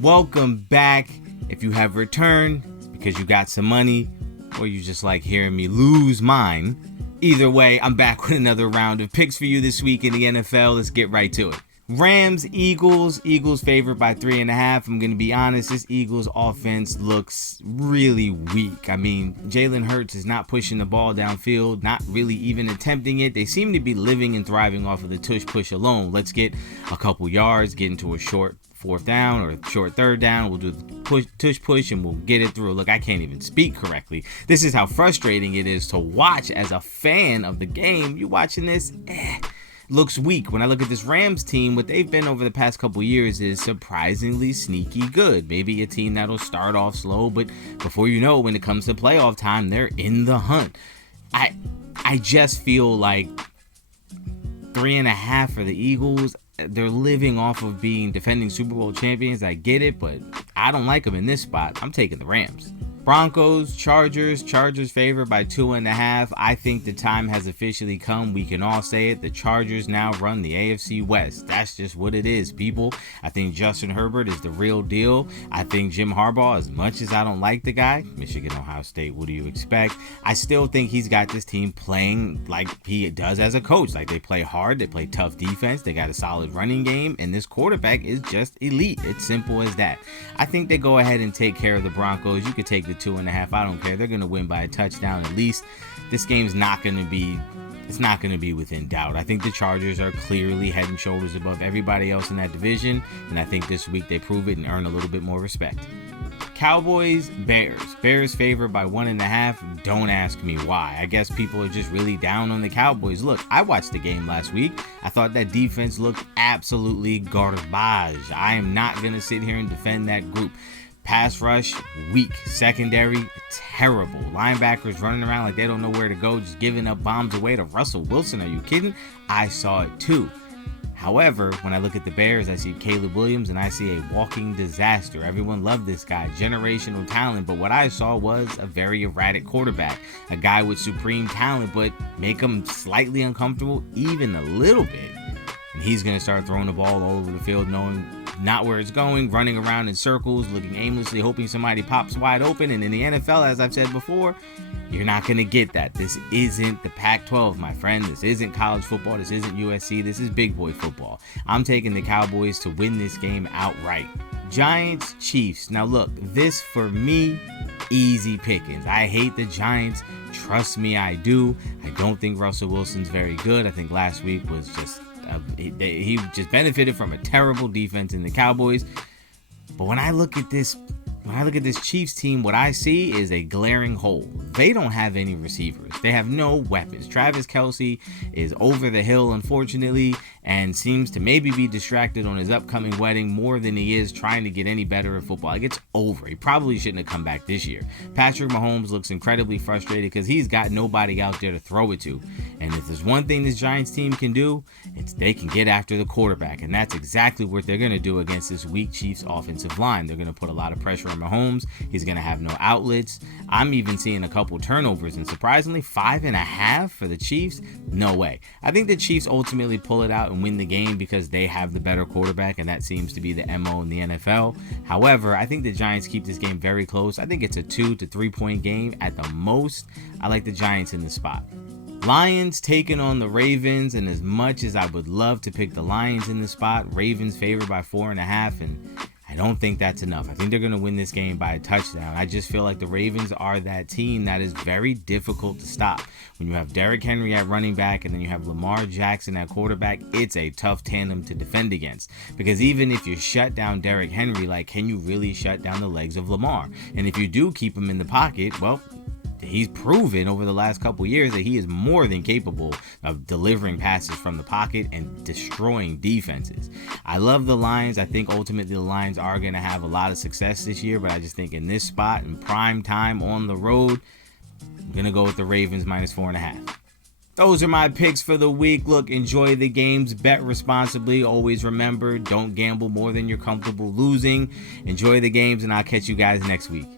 Welcome back. If you have returned, it's because you got some money or you just like hearing me lose mine. Either way, I'm back with another round of picks for you this week in the NFL. Let's get right to it. Rams, Eagles. Eagles favored by 3.5. I'm going to be honest, this Eagles offense looks really weak. I mean, Jalen Hurts is not pushing the ball downfield, not really even attempting it. They seem to be living and thriving off of the tush push alone. Let's get a couple yards, get into a short fourth down or short third down. We'll do the tush push and we'll get it through. Look, I can't even speak correctly. This is how frustrating it is to watch as a fan of the game. You watching this? Looks weak. When I look at this Rams team, what they've been over the past couple years is surprisingly sneaky good. Maybe a team that'll start off slow, but before you know, when it comes to playoff time, they're in the hunt. I just feel like 3.5 for the Eagles. They're living off of being defending Super Bowl champions. I get it, but I don't like them in this spot. I'm taking the Rams. Broncos, Chargers favored by 2.5. I think the time has officially come. We can all say it. The Chargers now run the AFC West. That's just what it is, people. I think Justin Herbert is the real deal. I think Jim Harbaugh, as much as I don't like the guy, Michigan, Ohio State, what do you expect? I still think he's got this team playing like he does as a coach. Like, they play hard, they play tough defense, they got a solid running game, and this quarterback is just elite. It's simple as that. I think they go ahead and take care of the Broncos. You could take the 2.5. I don't care. They're going to win by a touchdown at least. This game's not going to be within doubt. I think the Chargers are clearly head and shoulders above everybody else in that division, and I think this week they prove it and earn a little bit more respect. Cowboys, Bears favored by 1.5. Don't ask me why. I guess people are just really down on the Cowboys. Look, I watched the game last week. I thought that defense looked absolutely garbage. I am not going to sit here and defend that group. Pass rush, weak. Secondary, terrible. Linebackers running around like they don't know where to go, just giving up bombs away to Russell Wilson. Are you kidding? I saw it too. However, when I look at the Bears, I see Caleb Williams and I see a walking disaster. Everyone loved this guy, generational talent, but what I saw was a very erratic quarterback, a guy with supreme talent, but make him slightly uncomfortable even a little bit. And he's going to start throwing the ball all over the field, knowing not where it's going, running around in circles, looking aimlessly, hoping somebody pops wide open. And in the NFL, as I've said before, you're not going to get that. This isn't the Pac-12, my friend. This isn't college football. This isn't USC. This is big boy football. I'm taking the Cowboys to win this game outright. Giants, Chiefs. Now look, this for me, easy pickings. I hate the Giants. Trust me, I do. I don't think Russell Wilson's very good. I think last week was just he just benefited from a terrible defense in the Cowboys. But when I look at this Chiefs team, what I see is a glaring hole. They don't have any receivers. They have no weapons. Travis Kelce is over the hill, unfortunately, and seems to maybe be distracted on his upcoming wedding more than he is trying to get any better at football. Like, it's over. He probably shouldn't have come back this year. Patrick Mahomes looks incredibly frustrated because he's got nobody out there to throw it to. And if there's one thing this Giants team can do, it's they can get after the quarterback. And that's exactly what they're going to do against this weak Chiefs offensive line. They're going to put a lot of pressure on Mahomes. He's going to have no outlets. I'm even seeing a couple turnovers, and surprisingly 5.5 for the Chiefs. No way. I think the Chiefs ultimately pull it out and win the game because they have the better quarterback, and that seems to be the MO in the NFL. However, I think the Giants keep this game very close. I think it's a 2 to 3 point game at the most. I like the Giants in this spot. Lions taking on the Ravens, and as much as I would love to pick the Lions in this spot, Ravens favored by 4.5, and I don't think that's enough. I think they're going to win this game by a touchdown. I just feel like the Ravens are that team that is very difficult to stop. When you have Derrick Henry at running back and then you have Lamar Jackson at quarterback, it's a tough tandem to defend against. Because even if you shut down Derrick Henry, like, can you really shut down the legs of Lamar? And if you do keep him in the pocket, well, he's proven over the last couple years that he is more than capable of delivering passes from the pocket and destroying defenses. I love the Lions. I think ultimately the Lions are going to have a lot of success this year, but I just think in this spot, in prime time on the road, I'm going to go with the Ravens minus 4.5. Those are my picks for the week. Look, enjoy the games, bet responsibly. Always remember, don't gamble more than you're comfortable losing. Enjoy the games, and I'll catch you guys next week.